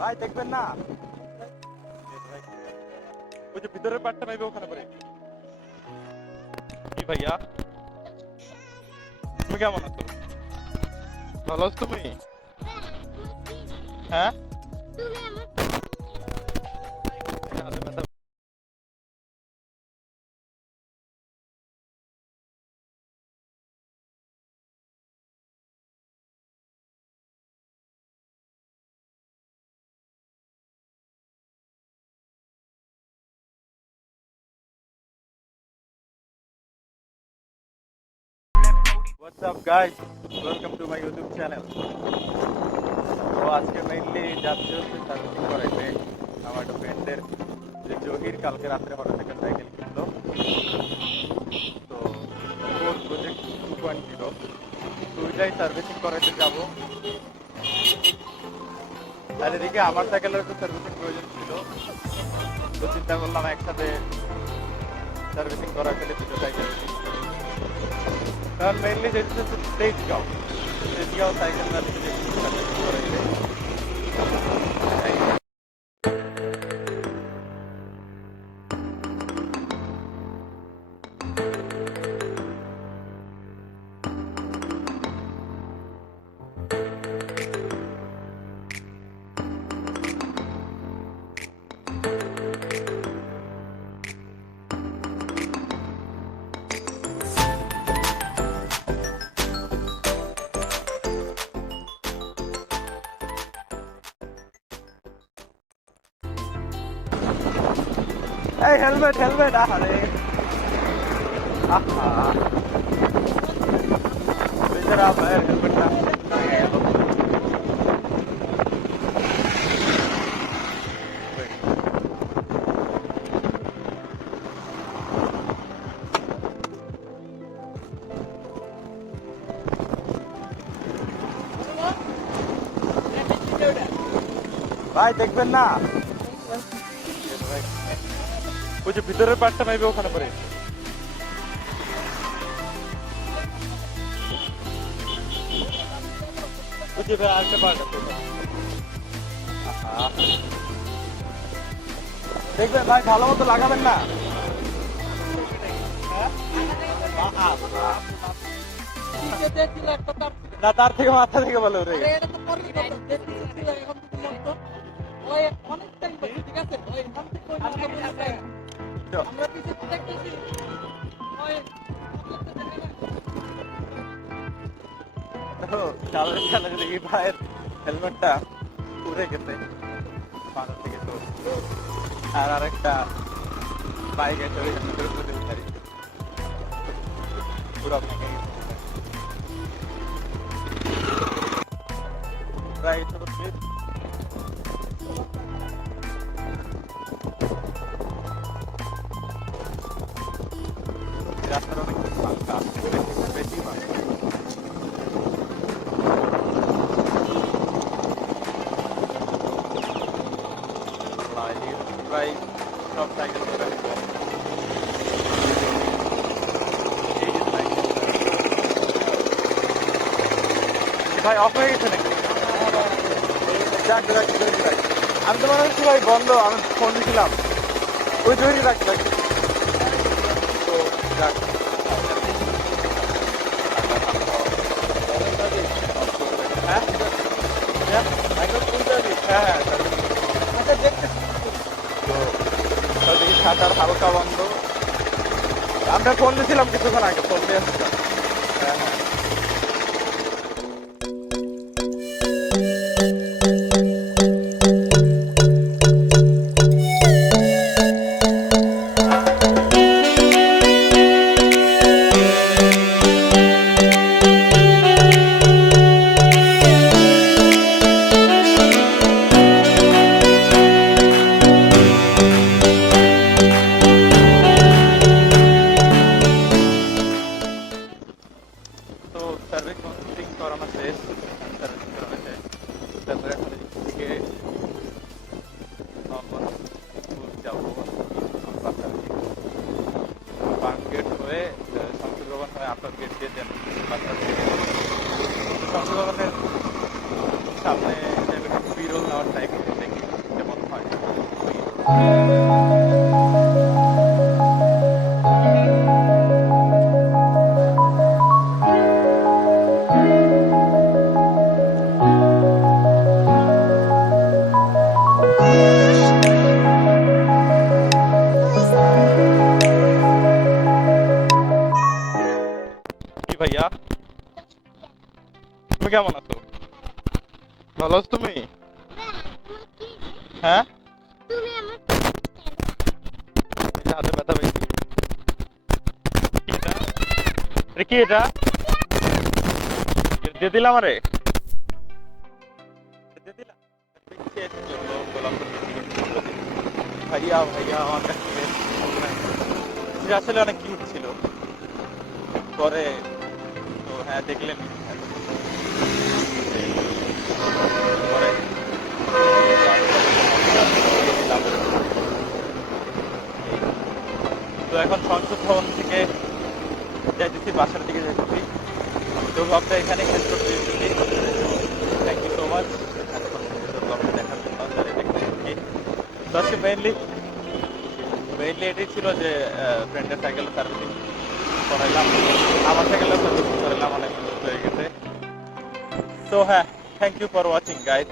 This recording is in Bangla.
ভাই দেখবেন না, ওই যে ভিতরের পাটটা নাইবে ওখানে পরে। কি ভাইয়া, তুমি কেমন আছো? ভালো আছো তুমি? হ্যাঁ, what's up guys, welcome to my YouTube channel. তো আজকে মেইনলি যাচ্ছি হচ্ছে সার্ভিসিং করাইতে আমার একটা ফ্রেন্ডের, যে জহির কালকে রাত্রে হঠাৎ একটা সাইকেল কিনলো। তো কোর প্রজেক্ট 2.0, তো ওইটাই সার্ভিসিং করাইতে যাবো। আর এদিকে আমার সাইকেলের একটু সার্ভিসিং প্রয়োজন ছিল, তো চিন্তা করলাম একসাথে সার্ভিসিং করা ফেলে দুটো সাইকেল। কারণ মেইনলি যেটা হচ্ছে তেজগাঁও সাইকেল র্যালিতে যে সার্ভিসিং করাইতে। এই হেলমেট হেলমেট, আরে আহা বেচারা ভাইয়ের হেলমেটটা ভেঙে গেল। ভাই দেখবেন না, ওই যে ভিতরের পাটটা নাইবে ওখানে পরে। ওই যে ভাই আরেকটা পার্ট আছে, দেখবেন ভাই ভালো মতো লাগাবেন না। না, তার থেকে মাথা থেকে বলে উঠে গেছে। চালের চালে দেখি ভাইয়ের হেলমেটটা উড়ে গেছে মাথা থেকে। তো আর আরেকটা বাইক এসে ওই হেলমেটের উপরে উঠারি পুরো ভেঙে গেছে প্রায়। রাস্তার অনেক ফাঁকা, বেশি ফাঁকা। প্রায় সব সাইকেল ধরে ভাই অফ হয়ে গেছে নাকি? আমি তো মনে হচ্ছি ভাই বন্ধ, আমি ফোন দিয়েছিলাম ওই জন্য রাখতে তো যাক। হ্যাঁ হ্যাঁ হ্যাঁ, দেখতেছি তো দেখি সাঁতার হালকা বন্ধ। আমরা ফোন দিয়েছিলাম কিছুক্ষণ আগে, ফোন দিয়ে আসছিলাম। হ্যাঁ হ্যাঁ, তো সার্ভিসিং করানো শেষ, সার্ভিসিং করানো শেষ। তারপরে এখন থেকে যাবো বার্ন গেট হয়ে শামসুর ভবন হয়ে আপার গেট দিয়ে দেন শামসুর ভবনের সামনে বিরো পেট্রোল নেওয়ার টাইম দেখি কেমন হয়। কি ভাইয়া, তুমি কেমন আছো? ভালো আছো তুমি? হ্যাঁ, এই যে হাতে ব্যথা পেয়েছি। কি এটা? এটা কি এটা? এটা দিয়ে দিলাম আরে, দিয়ে দিলাম। দেখছি এসেছে, বললাম তো ভাইয়া ভাইয়া আমার কাছে এটা আসলে অনেক কিউট ছিল। পরে তো হ্যাঁ দেখলেন পরে তো এখন সংসদ ভবন থেকে যাইতেছি, বাসার দিকে যাইতেছি। তো ব্লগটা এখানে শেষ করতে দিতেছি। থ্যাংক ইউ সো মাচ এতক্ষণ পর্যন্ত ব্লগটা দেখার জন্য, যারা দেখতে। তো আজকে মেইনলি এটাই ছিল যে ফ্রেন্ডের সাইকেল সার্ভিসিং করাইলাম, আমার সাইকেলটা সার্ভিসিং করাইলাম, অনেক সুন্দর হয়ে গেছে। তো হ্যাঁ, thank you for watching guys.